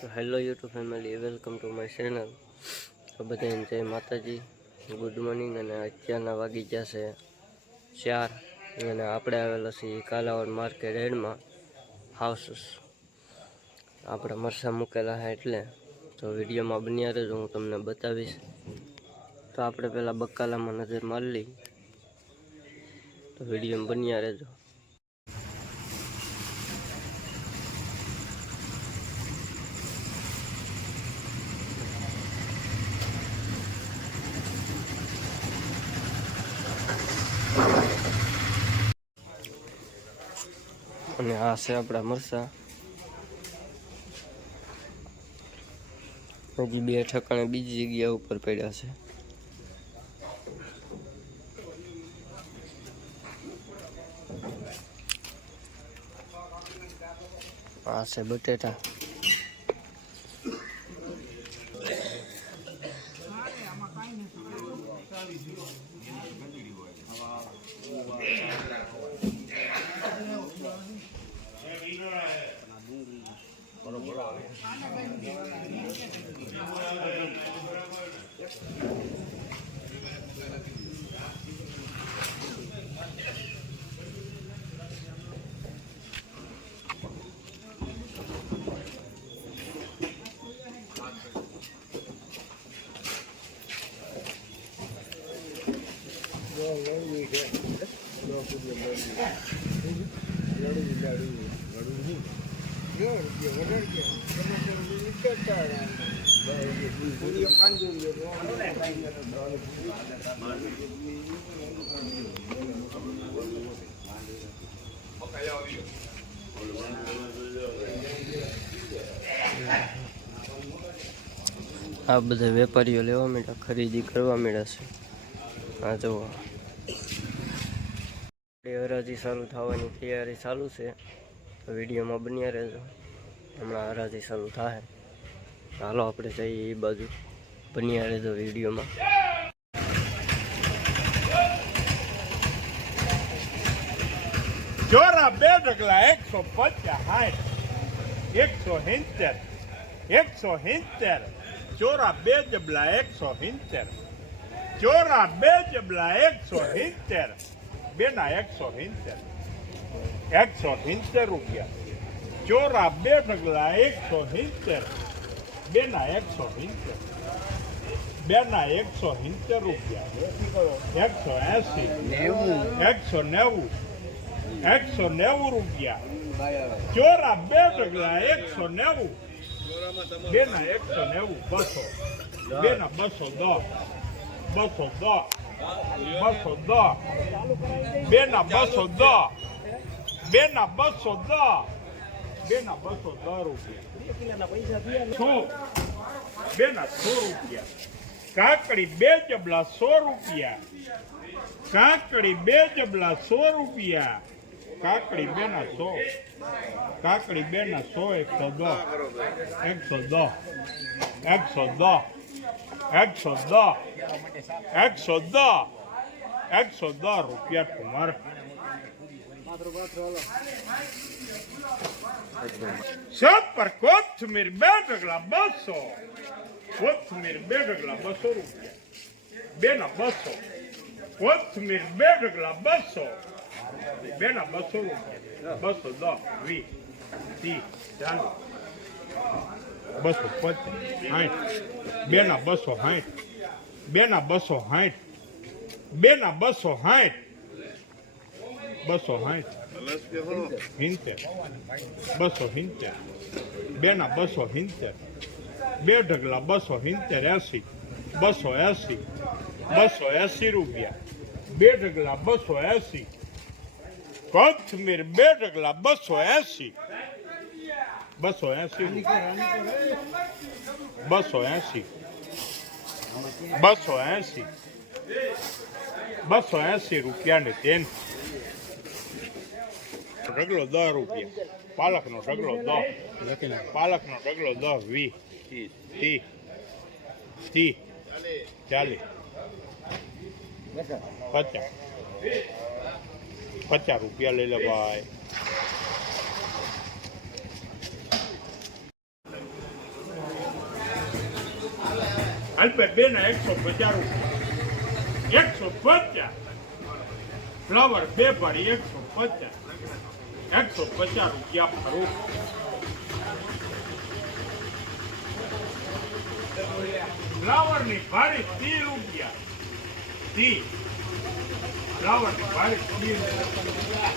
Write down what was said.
તો hello YouTube family, welcome to my channel. તો બધાને જય માતાજી, ગુડ મોર્નિંગ. અને અત્યારના વાગી ગયા છે 4 અને આપણે આવેલા છીએ કાલાવડ માર્કેટ હેડમાં હાઉસીસ. આપણે મરસા મૂકેલા છે એટલે તો વિડીયોમાં બન્યા રહેજો, હું તમને બતાવીશ. તો આપણે પહેલાં બકાલામાં નજર મારી લઈ, તો વિડીયોમાં બન્યા રહેજો. અને આ છે આપણા મરસા. હજી બે ઠકાણે બીજી જગ્યા ઉપર પડ્યા છે. આ છે બટેટા. આ બધા વેપારીઓ લેવા માંડ્યા, ખરીદી કરવા માંડ્યા છે. આ જુઓ, હરાજી ચાલુ થવાની તૈયારી ચાલુ છે. તો વિડીયોમાં બન્યા રહેજો, હમણાં હરાજી ચાલુ થાય. ચાલો આપણે જઈએ એ બાજુ, બન્યા રહેજો વિડીયોમાં. ચોરા 2 ઢગલા 150, 170, 170. ચોરા 2 જબલા 170, ચોરા 2 જબલા 170, બેના 170, 170 રૂપિયા. ચોરા 2 ઢગલા 170, બેના 170, બેના 170 રૂપિયા. 180, 190 રૂપિયા. ચોરા 2 ઢગલા 190, બેના 190, 200, બેના 210, 210, 210, બેના 210, બેના 210, બેના 210 રૂપિયા. 100, બેના 100 રૂપિયા. કાકડી 2 જબલા 100 રૂપિયા. કાકડી 2 જબલા 100 રૂપિયા. કાકડી બેના 100, કાકડી બેના 100, 110, 110, 110, 110, 110 રૂપિયા કુમાર. પર કોથમીર 2 ઢગલા 200, કોથમીર 2 ઢગલા 200 રૂપિયા. બેના 200, કોથમીર 2 ઢગલા 200, બેના 200 રૂપિયા. 210, 20, 30, 40, 250, 60, બેના 260, બેના 260, બેના 260, 260, 70, 270, બેના 270, 2 ઢગલા 270, 80, 280, 280 રૂપિયા. 2 ઢગલા 280. કોથમીર 2 ઢગલા 280, 280, 280, 280, 280 રૂપિયા ને 10. ઢગલો 10 રૂપિયા. પાલકનો ઢગલો 10, પાલકનો ઢગલો 10, 20, 30, 40, 50, 50 રૂપિયા લઈ લે ભાઈ. અલ્પે બેના 150 રૂપિયા 150 ફ્લાવર 2 ભારી 150 રૂપિયા ફરૂક ફ્લાવર ની ભારી 30 રૂપિયા 30 ફ્લાવર ની ભારી 30 રૂપિયા